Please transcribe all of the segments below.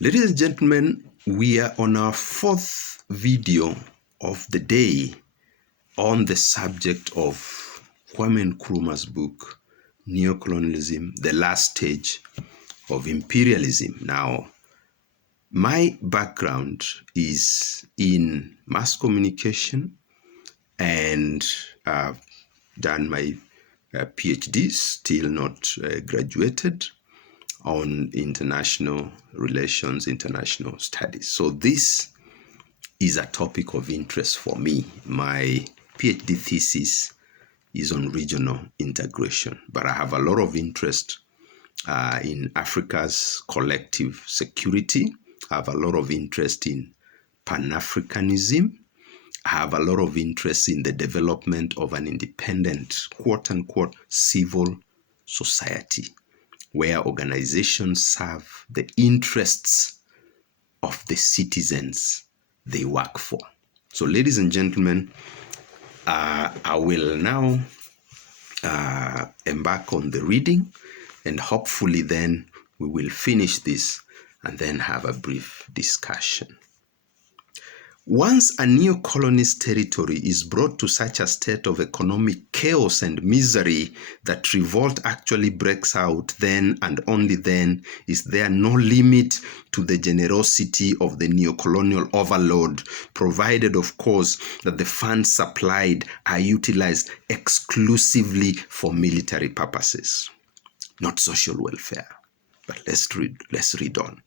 Ladies and gentlemen, we are on our fourth video of the day on the subject of Kwame Nkrumah's book, Neocolonialism, The Last Stage of Imperialism. Now, my background is in mass communication, and I've done my PhD, still not graduated, on international relations, international studies. So this is a topic of interest for me. My PhD thesis is on regional integration, but I have a lot of interest in Africa's collective security. I have a lot of interest in Pan-Africanism. I have a lot of interest in the development of an independent, quote-unquote, civil society, where organizations serve the interests of the citizens they work for. So, ladies and gentlemen, I will now embark on the reading, and hopefully then we will finish this and then have a brief discussion. Once a neo-colonist territory is brought to such a state of economic chaos and misery that revolt actually breaks out, then and only then is there no limit to the generosity of the neo-colonial overlord, provided, of course, that the funds supplied are utilized exclusively for military purposes, not social welfare. But let's read on.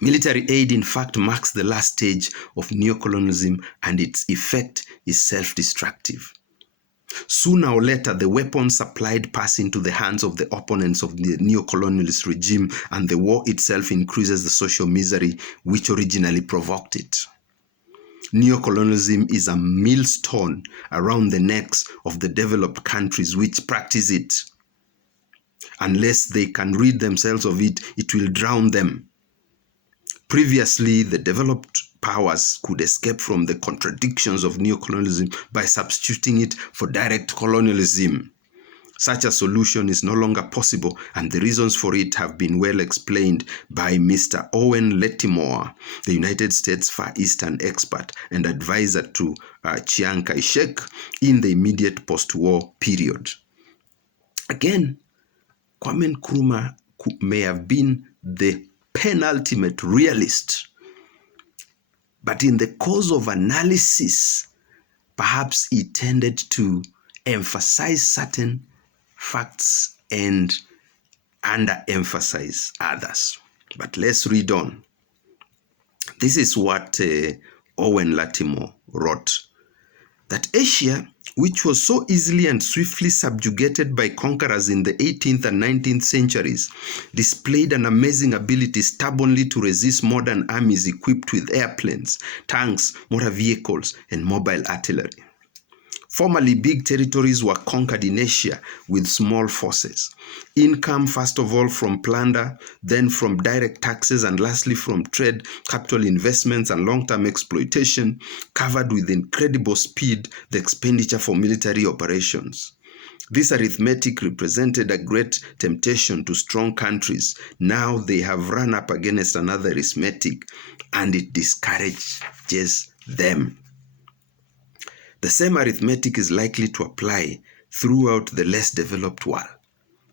Military aid, in fact, marks the last stage of neocolonialism, and its effect is self-destructive. Sooner or later, the weapons supplied pass into the hands of the opponents of the neocolonialist regime, and the war itself increases the social misery which originally provoked it. Neocolonialism is a millstone around the necks of the developed countries which practice it. Unless they can rid themselves of it, it will drown them. Previously, the developed powers could escape from the contradictions of neocolonialism by substituting it for direct colonialism. Such a solution is no longer possible, and the reasons for it have been well explained by Mr. Owen Lattimore, the United States Far Eastern expert and advisor to Chiang Kai-shek in the immediate post-war period. Again, Kwame Nkrumah may have been the penultimate realist, but in the course of analysis, perhaps he tended to emphasize certain facts and underemphasize others. But let's read on. This is what Owen Lattimore wrote, that Asia, which was so easily and swiftly subjugated by conquerors in the 18th and 19th centuries, displayed an amazing ability stubbornly to resist modern armies equipped with airplanes, tanks, motor vehicles, and mobile artillery. Formerly, big territories were conquered in Asia with small forces. Income, first of all, from plunder, then from direct taxes, and lastly from trade, capital investments, and long-term exploitation, covered with incredible speed the expenditure for military operations. This arithmetic represented a great temptation to strong countries. Now they have run up against another arithmetic, and it discourages them. The same arithmetic is likely to apply throughout the less developed world.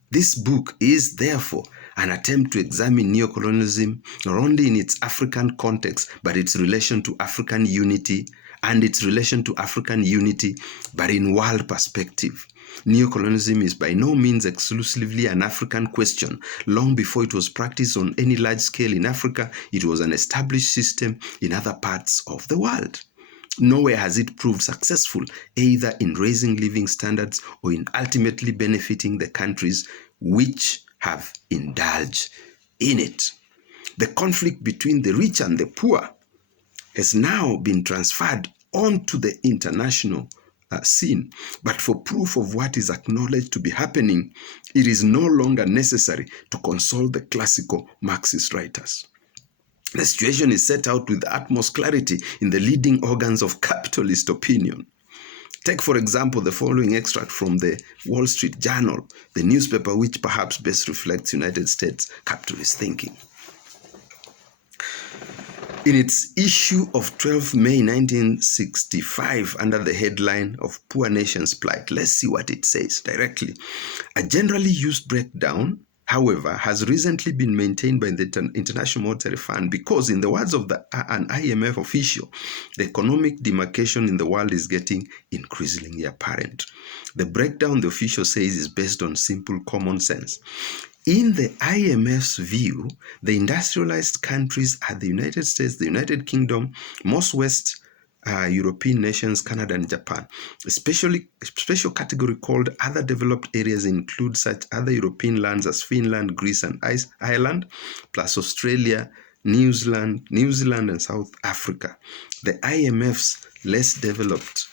This book is, therefore, an attempt to examine neocolonialism not only in its African context, but its relation to African unity, but in world perspective. Neocolonialism is by no means exclusively an African question. Long before it was practiced on any large scale in Africa, it was an established system in other parts of the world. Nowhere has it proved successful, either in raising living standards or in ultimately benefiting the countries which have indulged in it. The conflict between the rich and the poor has now been transferred onto the international scene. But for proof of what is acknowledged to be happening, it is no longer necessary to consult the classical Marxist writers. The situation is set out with utmost clarity in the leading organs of capitalist opinion. Take, for example, the following extract from the Wall Street Journal, the newspaper which perhaps best reflects United States capitalist thinking. In its issue of 12 May 1965, under the headline of Poor Nation's Plight, let's see what it says directly. A generally used breakdown, however, has recently been maintained by the International Monetary Fund because, in the words of an IMF official, the economic demarcation in the world is getting increasingly apparent. The breakdown, the official says, is based on simple common sense. In the IMF's view, the industrialized countries are the United States, the United Kingdom, most West European nations, Canada and Japan. A special category called other developed areas include such other European lands as Finland, Greece and Ireland, plus Australia, New Zealand and South Africa. The IMF's less developed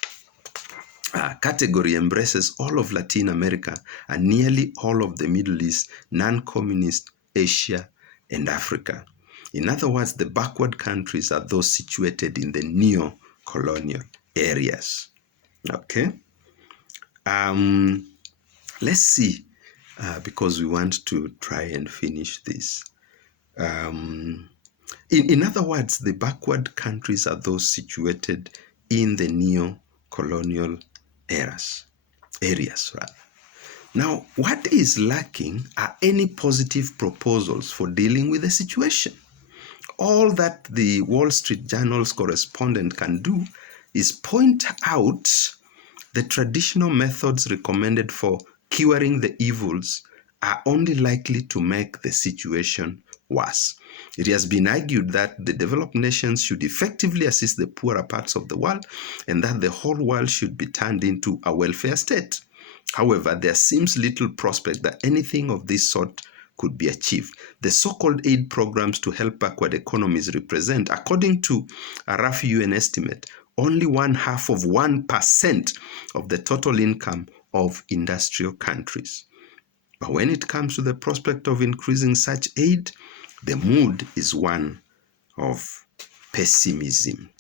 category embraces all of Latin America and nearly all of the Middle East, non-communist Asia, and Africa. In other words, the backward countries are those situated in the neo-colonial areas. Okay? Let's see, because we want to try and finish this. In other words, the backward countries are those situated in the neo-colonial areas. Now, what is lacking are any positive proposals for dealing with the situation. All that the Wall Street Journal's correspondent can do is point out the traditional methods recommended for curing the evils are only likely to make the situation worse. It has been argued that the developed nations should effectively assist the poorer parts of the world and that the whole world should be turned into a welfare state. However, there seems little prospect that anything of this sort could be achieved. The so-called aid programs to help backward economies represent, according to a rough UN estimate, only 0.5% of the total income of industrial countries. But when it comes to the prospect of increasing such aid, the mood is one of pessimism.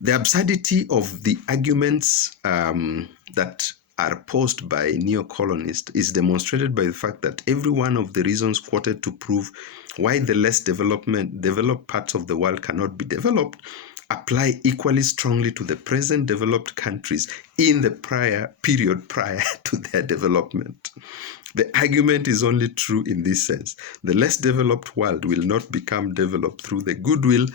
The absurdity of the arguments that are posed by neo-colonists is demonstrated by the fact that every one of the reasons quoted to prove why the less developed parts of the world cannot be developed apply equally strongly to the present developed countries in the period prior to their development. The argument is only true in this sense. The less developed world will not become developed through the goodwill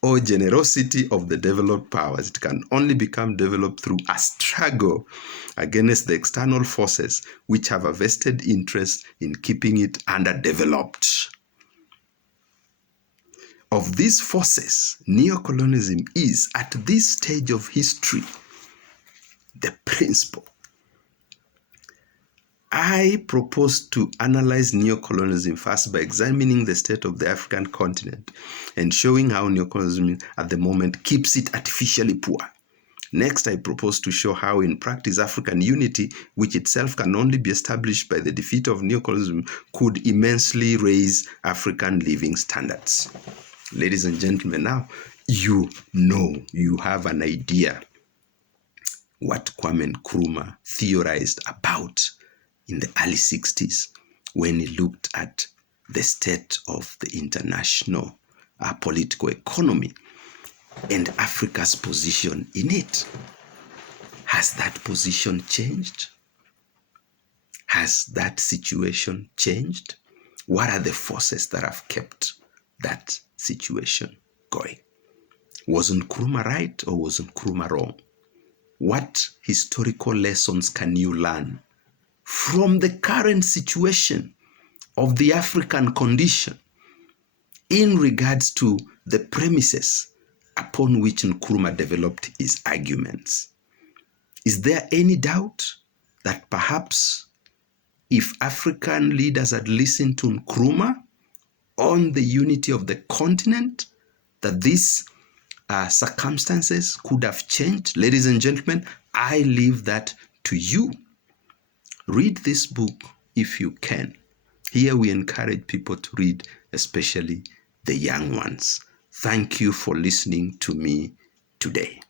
or generosity of the developed powers. It can only become developed through a struggle against the external forces which have a vested interest in keeping it underdeveloped. Of these forces, neocolonialism is, at this stage of history, the principal. I propose to analyze neocolonialism first by examining the state of the African continent and showing how neocolonialism at the moment keeps it artificially poor. Next, I propose to show how in practice African unity, which itself can only be established by the defeat of neocolonialism, could immensely raise African living standards. Ladies and gentlemen, now you have an idea what Kwame Nkrumah theorized about in the early 60s when he looked at the state of the international political economy and Africa's position in it. Has that position changed? Has that situation changed? What are the forces that have kept that situation going? Was Nkrumah right or was Nkrumah wrong? What historical lessons can you learn from the current situation of the African condition in regards to the premises upon which Nkrumah developed his arguments? Is there any doubt that perhaps if African leaders had listened to Nkrumah on the unity of the continent, that these circumstances could have changed? Ladies and gentlemen, I leave that to you. Read this book if you can. Here we encourage people to read, especially the young ones. Thank you for listening to me today.